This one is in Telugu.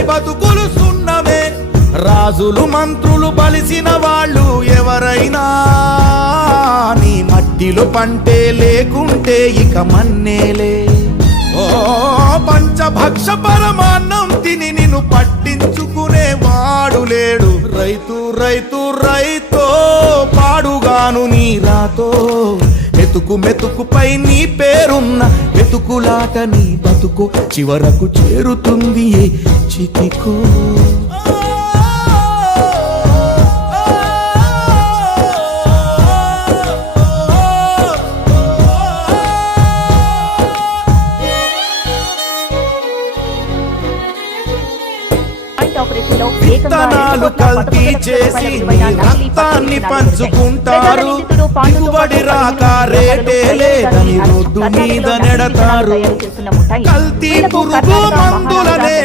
అందరి బతుకులు సున్నమే. రాజులు మంత్రులు బలిసిన వాళ్ళు ఎవరైనా నీ మట్టిలో పంటే లేకుంటే ఇక మన్నేలే. ఓ పంచభక్ష పరమాన్నం తిని నిన్ను పట్టించుకునే వాడు లేడు. రైతు రైతు రైతో పాడుగాను నీ రాతో. మెతుకు మెతుకుపై నీ పేరున్న మెతుకులాట నీ బతుకు చివరకు చేరుతుంది ఏ చితికో. విత్తనాలు కల్తీ చేసి నీ రక్తాన్ని పంచుకుంటారు. దిగుబడి రాక రేటే లేదని రోడ్డు మీద నెడతారు. కల్తీ పురుగు మందులనే